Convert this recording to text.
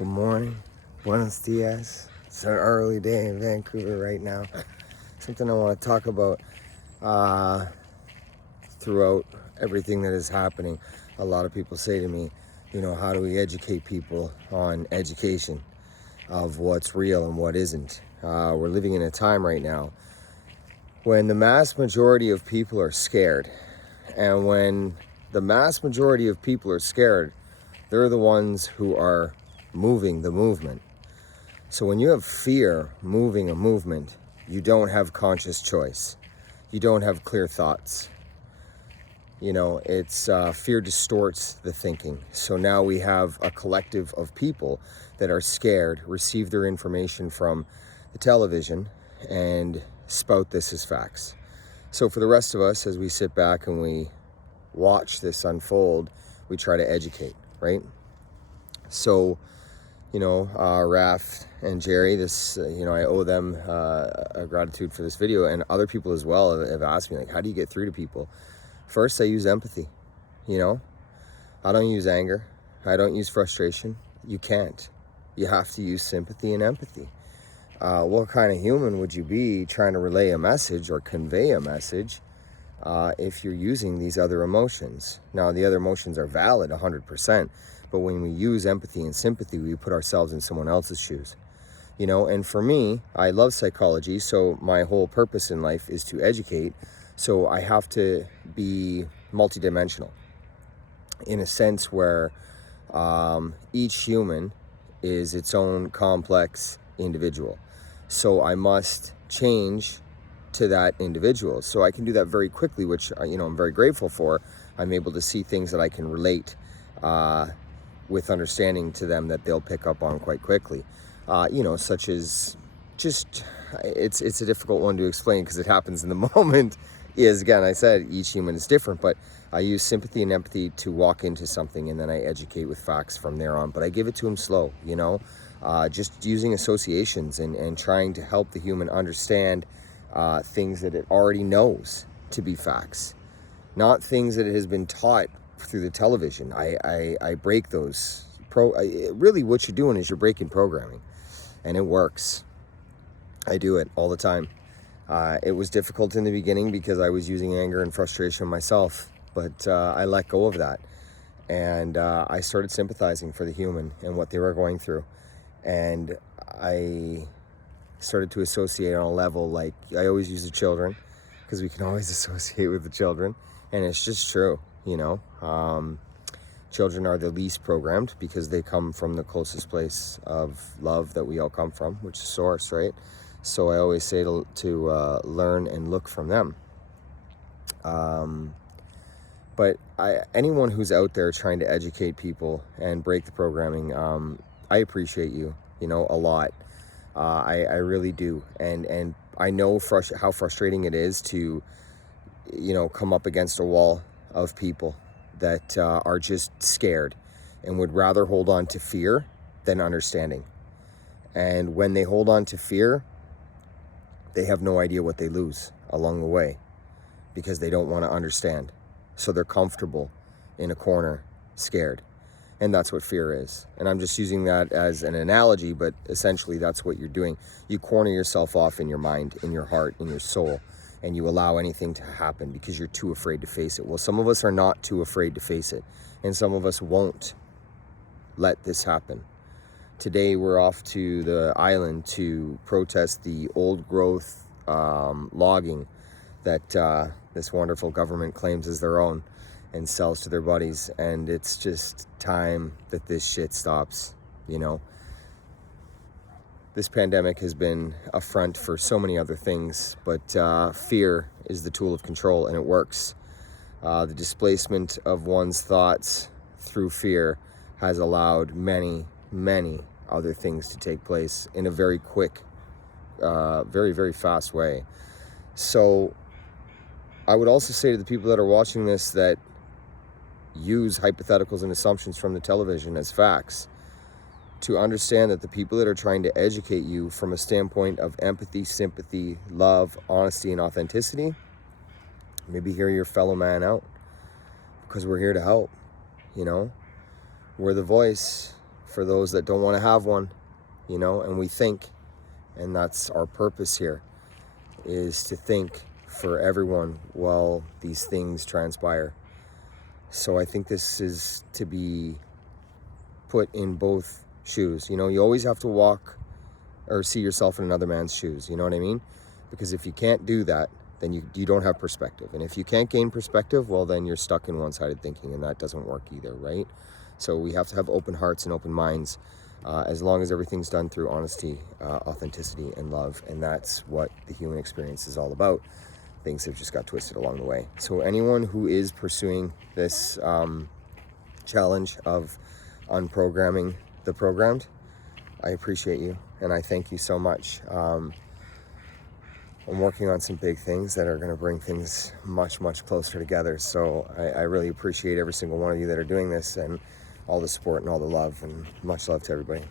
Good morning. Buenos dias. It's an early day in Vancouver right now. Something I want to talk about throughout everything that is happening. A lot of people say to me, how do we educate people on education of what's real and what isn't? We're living in a time right now when the mass majority of people are scared. And when the mass majority of people are scared, they're the ones who are moving the movement. So when you have fear moving a movement, you don't have conscious choice. You don't have clear thoughts. It's fear distorts the thinking. So now we have a collective of people that are scared, receive their information from the television, and spout this as facts. So for the rest of us, as we sit back and we watch this unfold, we try to educate, right? So, Raph and Jerry, I owe them a gratitude for this video, and other people as well have asked me, like, how do you get through to people? First, I use empathy. I don't use anger. I don't use frustration. You can't. You have to use sympathy and empathy. What kind of human would you be trying to relay a message or convey a message if you're using these other emotions? Now, the other emotions are valid 100%, but when we use empathy and sympathy, we put ourselves in someone else's shoes. And for me, I love psychology, so my whole purpose in life is to educate. So I have to be multidimensional in a sense where each human is its own complex individual. So I must change to that individual. So I can do that very quickly, which, I'm very grateful for. I'm able to see things that I can relate with understanding to them that they'll pick up on quite quickly. Such as it's a difficult one to explain because it happens in the moment. Again, I said each human is different, but I use sympathy and empathy to walk into something, and then I educate with facts from there on. But I give it to them slow, just using associations and trying to help the human understand things that it already knows to be facts, not things that it has been taught through the television. I break those. Really, what you're doing is you're breaking programming, and it works. I do it all the time. It was difficult in the beginning because I was using anger and frustration myself, but I let go of that, and I started sympathizing for the human and what they were going through, and I started to associate on a level like I always use the children, because we can always associate with the children, and it's just true. Children are the least programmed because they come from the closest place of love that we all come from, which is source, right? So I always say to learn and look from them. But anyone who's out there trying to educate people and break the programming, I appreciate you, a lot. I really do. And I know how frustrating it is to, come up against a wall of people that are just scared and would rather hold on to fear than understanding. And when they hold on to fear, they have no idea what they lose along the way because they don't want to understand. So they're comfortable in a corner, scared. And that's what fear is. And I'm just using that as an analogy, but essentially that's what you're doing. You corner yourself off in your mind, in your heart, in your soul, and you allow anything to happen because you're too afraid to face it. Well, some of us are not too afraid to face it, and some of us won't let this happen. Today we're off to the island to protest the old growth logging that this wonderful government claims as their own and sells to their buddies, and it's just time that this shit stops. This pandemic has been a front for so many other things, but fear is the tool of control, and it works. The displacement of one's thoughts through fear has allowed many, many other things to take place in a very quick, very, very fast way. So I would also say to the people that are watching this that use hypotheticals and assumptions from the television as facts, to understand that the people that are trying to educate you from a standpoint of empathy, sympathy, love, honesty, and authenticity, maybe hear your fellow man out, because we're here to help. We're the voice for those that don't want to have one, you know, and we think, and that's our purpose here, is to think for everyone while these things transpire. So I think this is to be put in both shoes. You know, you always have to walk or see yourself in another man's shoes, you know what I mean? Because if you can't do that, then you don't have perspective. And if you can't gain perspective, well, then you're stuck in one-sided thinking, and that doesn't work either, right? So we have to have open hearts and open minds, as long as everything's done through honesty, authenticity, and love. And that's what the human experience is all about. Things have just got twisted along the way. So anyone who is pursuing this challenge of unprogramming the programmed, I appreciate you, and I thank you so much. I'm working on some big things that are going to bring things much, much closer together. So I really appreciate every single one of you that are doing this, and all the support and all the love, and much love to everybody.